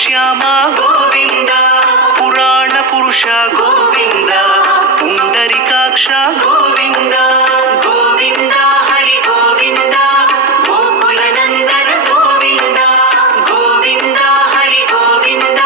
ಶ್ಯಾಮ ಗೋವಿಂದ, ಪುರಾಣ ಪುರುಷ ಗೋವಿಂದ, ಪುಂಡರಿಕಾಕ್ಷ ಗೋವಿಂದ, ಗೋವಿಂದ ಹರಿ ಗೋವಿಂದ, ಗೋಕುಲ ನಂದನ ಗೋವಿಂದ, ಗೋವಿಂದ ಹರಿ ಗೋವಿಂದ,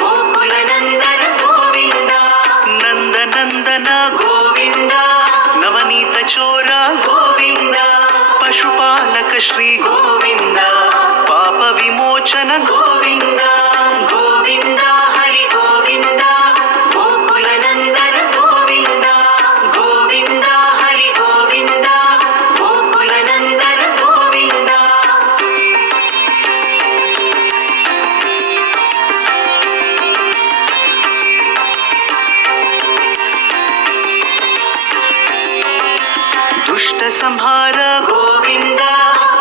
ಗೋಕುಲ ನಂದನ ಗೋವಿಂದ, ನಂದ ನಂದನ ಗೋವಿಂದ, ನವನೀತ ಚೋರ ಗೋವಿಂದ, ಪಶುಪಾಲಕ ಶ್ರೀ ಗೋವಿಂದ, ಪಾಪ ವಿಮೋಚನ ಗೋವಿಂದ, ಗೋವಿಂದ ಹರಿ ಗೋವಿಂದ, ಗೋಕುಲ ನಂದನ ಗೋವಿಂದ, ಗೋವಿಂದ ಹರಿ ಗೋವಿಂದ, ಗೋಕುಲ ನಂದನ ಗೋವಿಂದ. ದುಷ್ಟ ಸಂಹಾರ ಗೋವಿಂದ,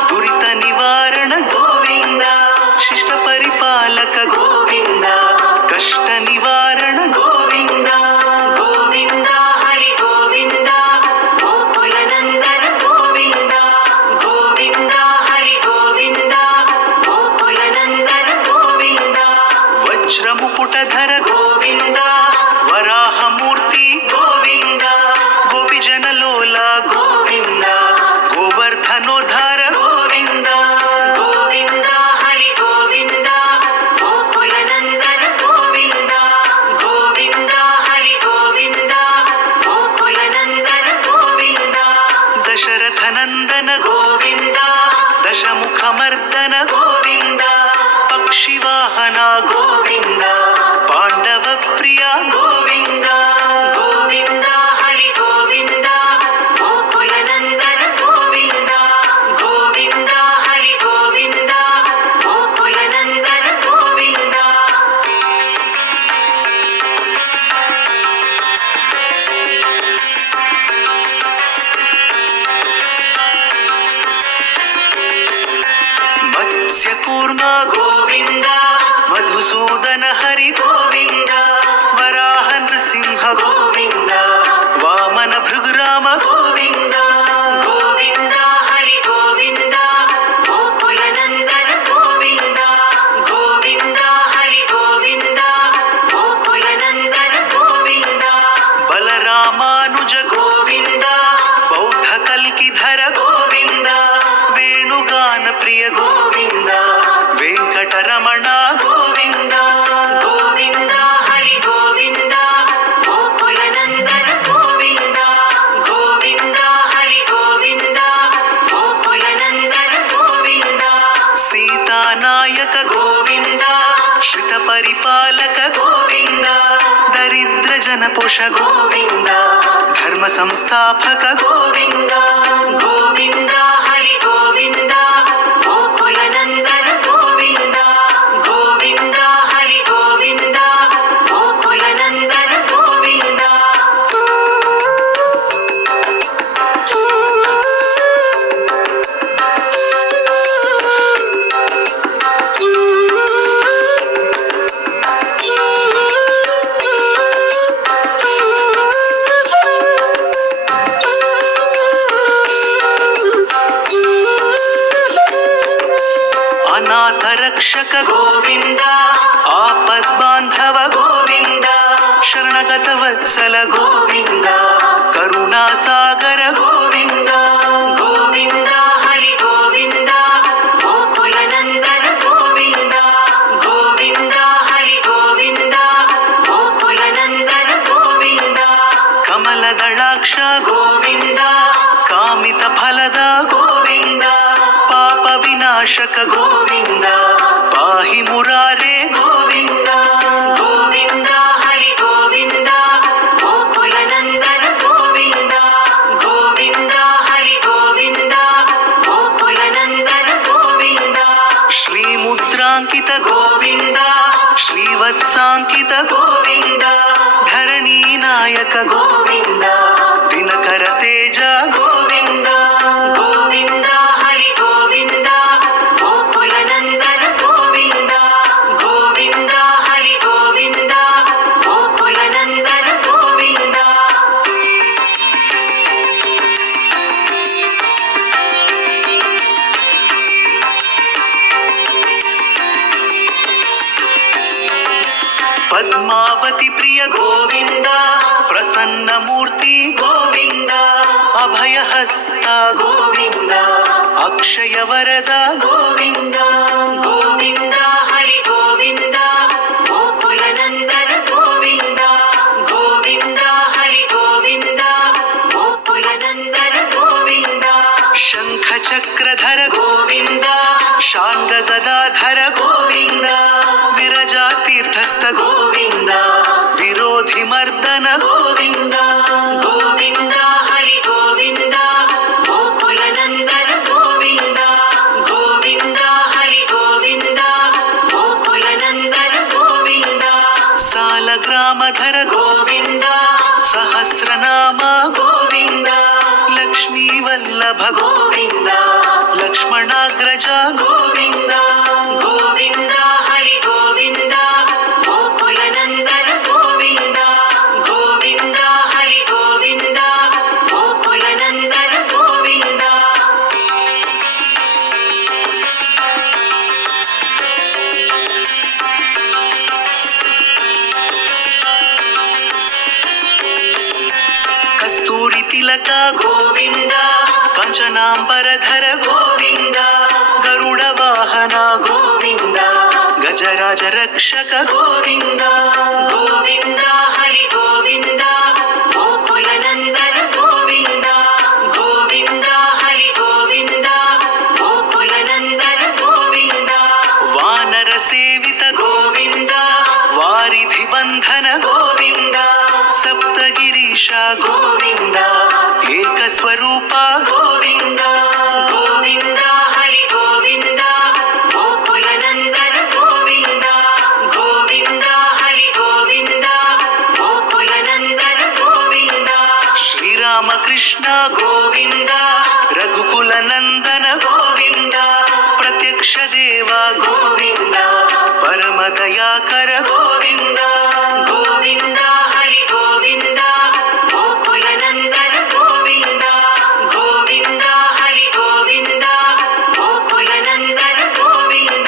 ದುರಿತ ನಿವಾರಣ ಗೋವಿಂದ, ಶಿಷ್ಟ ಪರಿಪಾಲಕ ಗೋವಿಂದ, ಕಷ್ಟ ನಿವಾರಣ ಗೋವಿಂದ, ಗೋವಿಂದ ಹರಿ ಗೋವಿಂದ, ಗೋಕುಲ ನಂದನ ಗೋವಿಂದ, ಗೋವಿಂದ ಹರಿ ಗೋವಿಂದ, ಗೋಕುಲ ನಂದನ ಗೋವಿಂದ, ವಜ್ರ ಮುಕುಟಧರ ಗೋವಿಂದ, ವರಾಹ ಮೂರ್ತಿ ಗೋವಿಂದ, ಗೋಪಿಜನ ಲೋಲ ಗೋವಿಂದ, ಗೋವರ್ಧನೋದ್ಧಾರ ಗೋವಿಂದ, ಗೋವಿಂದ ಹರಿ ಗೋವಿಂದ, ಗೋಕುಲ ನಂದನ ಗೋವಿಂದ, ಗೋವಿಂದ ಹರಿ ಗೋವಿಂದ, ಗೋಕುಲ ನಂದನ ಗೋವಿಂದ, ದಶರಥ ನಂದನ ಗೋವಿಂದ, ದಶಮುಖ ಮರ್ದನ ಗೋವಿಂದ, ಪಕ್ಷಿ ವಾಹನ ಗೋವಿಂದ, ಪಾಂಡವ ಪ್ರಿಯ ಗೋವಿಂದ, ಗೋವಿಂದ ಹರಿ ಗೋವಿಂದ, ಗೋಕುಲ ನಂದನ ಗೋವಿಂದ, ಗೋವಿಂದ ಹರಿ ಗೋವಿಂದ, ಗೋಕುಲ ನಂದನ ಗೋವಿಂದ. ಮತ್ಸ್ಯ ಕೂರ್ಮ ಗೋವಿಂದ, ಮಧುಸೂದನ ಹರಿ ಗೋವಿಂದ, ವರಾಹ ನೃಸಿಂಹ ಗೋವಿಂದ, ವಾಮನ ಭೃಗುರಾಮ ಗೋವಿಂದ, ಗೋವಿಂದ ಹರಿ ಗೋವಿಂದ, ಗೋಕುಲ ನಂದನ ಗೋವಿಂದ, ಗೋವಿಂದ ಹರಿ ಗೋವಿಂದ, ಗೋಕುಲ ನಂದನ ಗೋವಿಂದ, ಬಲರಾಮಾನುಜ ಗೋವಿಂದ, ಬೌದ್ಧ ಕಲ್ಕಿಧರ ಗೋವಿಂದ, ವೇಣುಗಾನ ಪ್ರಿಯ ಗೋವಿಂದ, ವೆಂಕಟರಮಣ ಗೋವಿಂದ, ಗೋವಿಂದ ಹರಿ ಗೋವಿಂದ, ಗೋಕುಲ ನಂದನ ಗೋವಿಂದ, ಗೋವಿಂದ ಹರಿ ಗೋವಿಂದ, ಗೋಕುಲ ನಂದನ ಗೋವಿಂದ, ಸೀತಾನಾಯಕ ಗೋವಿಂದ, ಶ್ರಿತ ಪರಿಪಾಲಕ ಗೋವಿಂದ, ದರಿದ್ರ ಜನಪೋಷ ಗೋವಿಂದ, ಧರ್ಮ ಸಂಸ್ಥಾಪಕ ಗೋವಿಂದ, ಗೋವಿಂದ ಹರಿ ಗೋವಿಂದ, ಗೋಕುಲ ನಂದನ ಗೋವಿಂದ, ಗೋವಿಂದ ಹರಿ ಗೋವಿಂದ, ಗೋಕುಲ ನಂದನ ಗೋವಿಂದ. ಅನಾಥ ರಕ್ಷಕ ಗೋವಿಂದ, ಆಪದ್ ಬಾಂಧವ ಗೋವಿಂದ, ಶರಣಗತ ವತ್ಸಲ ಗೋವಿಂದ, ಕರುಣಾ ಸಾಗರ ಗೋವಿಂದ, ಗೋವಿಂದ ಹರಿ ಗೋವಿಂದ, ಗೋಕುಲ ನಂದನ ಗೋವಿಂದ, ಗೋವಿಂದ ಹರಿ ಗೋವಿಂದ, ಗೋಕುಲ ನಂದನ ಗೋವಿಂದ, ಕಮಲದಳಾಕ್ಷ ಗೋವಿಂದ, ಕಾಮಿತ ಫಲದ ಗೋವಿಂದ, ಪಾಪ ವಿನಾಶಕ ಗೋವಿಂದ, ಪಾಹಿ ಮುರಾರೇ ಗೋವಿಂದ, ಗೋವಿಂದ ಹರಿ ಗೋವಿಂದ, ಗೋಕುಲ ನಂದನ ಗೋವಿಂದ, ಗೋವಿಂದ ಹರಿ ಗೋವಿಂದ, ಗೋಕುಲ ನಂದನ ಗೋವಿಂದ, ಶ್ರೀ ಮುದ್ರಾಂಕಿತ ಗೋವಿಂದ, ಶ್ರೀವತ್ಸಾಂಕಿತ ಗೋವಿಂದ, ಧರಣಿ ನಾಯಕ ಗೋವಿಂದ, ದಿನಕರ ತೇಜ ಗೋವಿಂದ, ಗೋವಿಂದ ಹರಿ ಗೋವಿಂದ, ಗೋಕುಲ ನಂದನ ಗೋವಿಂದ, ಗೋವಿಂದ ಅಭಯಹಸ್ತ ಗೋವಿಂದ ಅಕ್ಷಯ ವರದ ಗೋವಿಂದ ಗೋವಿಂದ ಹರಿ ಗೋವಿಂದ ಗೋಕುಲ ನಂದನ ಗೋವಿಂದ ಗೋವಿಂದ ಹರಿ ಗೋವಿಂದ ಗೋಕುಲ ನಂದನ ಗೋವಿಂದ ಶಂಖ ಚಕ್ರಧರ ಗೋವಿಂದ ಶಾಂಗ ಗದಾಧರ ಗೋವಿಂದ ವಿರಜಾ ತೀರ್ಥಸ್ಥ ಗೋವಿಂದ ವಿರೋಧಿ ಮರ್ದನ ಗೋವಿಂದ ಗೋವಿಂದ ಹರಿ ಗೋವಿಂದ ಗೋಕುಲ ನಂದನ ಗೋವಿಂದ ಗೋವಿಂದ ಹರಿ ಗೋವಿಂದ ಗೋಕುಲ ನಂದನ ಗೋವಿಂದ ಸಾಲಗ್ರಾಮಧರ ಗೋವಿಂದ ಸಹಸ್ರನಾಮ ಗೋವಿಂದ ಲಕ್ಷ್ಮೀ ವಲ್ಲಭ ಗೋವಿಂದ ಲಕ್ಷ್ಮಣಾಗ್ರಜ ಗೋವಿಂದ ಗೋವಿಂದ ಹರಿ ಗೋವಿಂದ ಗೋಕುಲ ನಂದನ ಗೋವಿಂದ ಗೋವಿಂದ ಹರಿ ಗೋವಿಂದ ಗೋಕುಲ ನಂದನ ಗೋವಿಂದ ಕಸ್ತೂರಿ ತಿಲಕ ಗೋವಿಂದ ಕಂಚನಾಂಬರಧರ ಗೋವಿಂದ ಗರುಡ ವಾಹನ ಗೋವಿಂದ ಗಜರಾಜ ರಕ್ಷಕ ಗೋವಿಂದ ಗೋವಿಂದ ಹರಿ ಗೋವಿಂದ ಗೋಕುಲ ನಂದನ ಗೋವಿಂದ ಗೋವಿಂದ ಹರಿ ಗೋವಿಂದ ಗೋಕುಲ ನಂದನ ಗೋವಿಂದ ವಾನರ ಸೇವಿತ ಗೋವಿಂದ ವಾರಿಧಿ ಬಂಧನ ಗೋವಿಂದ ಸಪ್ತಗಿರೀಶ ಗೋವಿಂದ ಏಕ ಸ್ವರೂಪ ಗೋವಿಂದ ಗೋವಿಂದ ಹರಿ ಗೋವಿಂದ ಗೋಕುಲ ನಂದನ ಗೋವಿಂದ ಗೋವಿಂದ ಹರಿ ಗೋವಿಂದ ಗೋಕುಲ ನಂದನ ಗೋವಿಂದ ಶ್ರೀರಾಮ ಕೃಷ್ಣ ಗೋವಿಂದ ರಘುಕುಲ ನಂದನ ಗೋವಿಂದ ಪ್ರತ್ಯಕ್ಷ ದೇವ ಗೋವಿಂದ ಪರಮ ದಯಾಕರ ಗೋವಿಂದ ಗೋವಿಂದ ಹರಿ ಗೋವಿಂದ ಗೋಕುಲ ನಂದನ ಗೋವಿಂದ ಗೋವಿಂದ ಹರಿ ಗೋವಿಂದ ಗೋಕುಲ ನಂದನ ಗೋವಿಂದ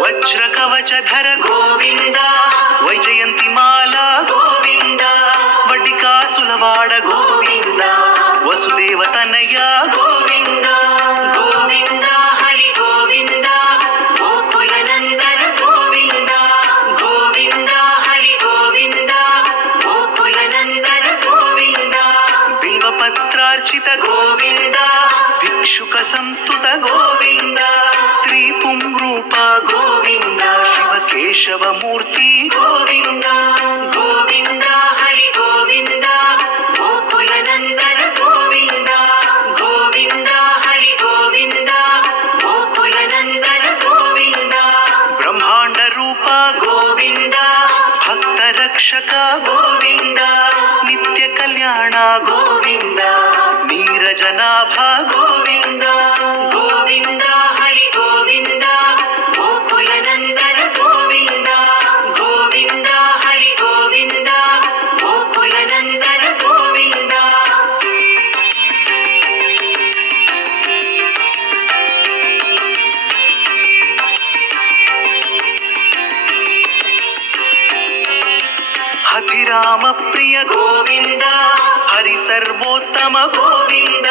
ವಜ್ರ ಕವಚಧರ ಗೋವಿಂದ ವೈಜಯಂತಿ ಮಾಲಾ ಗೋವಿಂದ ವಡ್ಡಿಕಾ ಸುಲವಾಡ ಗೋವಿಂದ ವಸುದೇವ ತನಯ ಗೋವಿಂದ ಗೋವಿಂದ ಹರಿ ಗೋವಿಂದ ಗೋಕುಲ ನಂದನ ಗೋವಿಂದ ಗೋವಿಂದ ಹರಿ ಗೋವಿಂದ ಗೋಕುಲ ನಂದನ ಗೋವಿಂದ ಬಿಲ್ವಪತ್ರಾರ್ಚಿತ ಗೋವಿಂದ ಭಿಕ್ಷುಕ ಸಂಸ್ತುತ ಗೋವಿಂದ ಸ್ತ್ರೀ ಪುಂರೂಪ ಗೋವಿಂದ ಶಿವ ಕೇಶವ ಮೂರ್ತಿ ಗೋವಿಂದ ಗೋವಿಂದ ಹರಿ ಗೋವಿಂದ ಗೋಕುಲ ನಂದನ ಗೋವಿಂದ ಗೋವಿಂದ ಹರಿ ಗೋವಿಂದ ಗೋಕುಲ ನಂದನ ಗೋವಿಂದ ಬ್ರಹ್ಮಾಂಡ ರೂಪ ಗೋವಿಂದ ಭಕ್ತ ರಕ್ಷಕ ಗೋವಿಂದ ನಿತ್ಯ ಕಲ್ಯಾಣ ಗೋವಿಂದ ನೀರಜನಾಭ ಗೋವಿಂದ ಗೋವಿಂದ ಹರಿ ಗೋವಿಂದ ಗೋಕುಲ ನಂದನ ಗೋವಿಂದ ಗೋವಿಂದ ಹರಿ ಗೋವಿಂದ ಗೋಕುಲ ನಂದನ ಗೋವಿಂದ ಹತಿರಾಮ ಪ್ರಿಯ ಗೋವಿಂದ ಹರಿ ಸರ್ವೋತ್ತಮ ಗೋವಿಂದ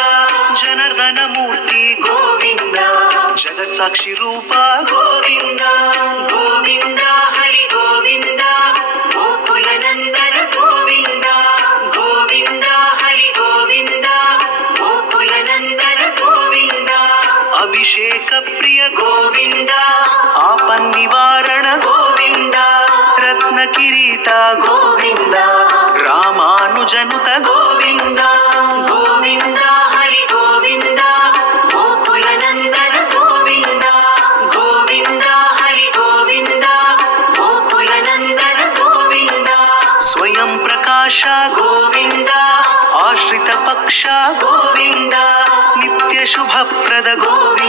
ಜನಾರ್ದನ ಮೂರ್ತಿ ಗೋವಿಂದ ಜಗತ್ ಸಾಕ್ಷಿ ರೂಪ ಗೋವಿಂದ ಗೋವಿಂದ ಹರಿ ಗೋವಿಂದ ಗೋಕುಲ ನಂದನ ಗೋವಿಂದ ಗೋವಿಂದ ಹರಿ ಗೋವಿಂದ ಗೋಕುಲ ನಂದನ ಗೋವಿಂದ ಅಭಿಷೇಕ ಪ್ರಿಯ ಗೋವಿಂದ ಆಪನ್ ನಿವಾರಣ ಗೋವಿಂದ ರತ್ನ ಕಿರೀಟ ಗೋವಿಂದ ರಾಮಾನುಜನುತ ಗೋವಿಂದ ಗೋವಿಂದ ಹರಿ ಗೋವಿಂದ ಗೋಕುಲ ನಂದನ ಗೋವಿಂದ ಗೋವಿಂದ ಹರಿ ಗೋವಿಂದ ಗೋಕುಲ ನಂದನ ಗೋವಿಂದ ಸ್ವಯಂ ಪ್ರಕಾಶ ಗೋವಿಂದ ಆಶ್ರಿತ ಪಕ್ಷ ಗೋವಿಂದ ನಿತ್ಯ ಶುಭಪ್ರದ ಗೋವಿಂದ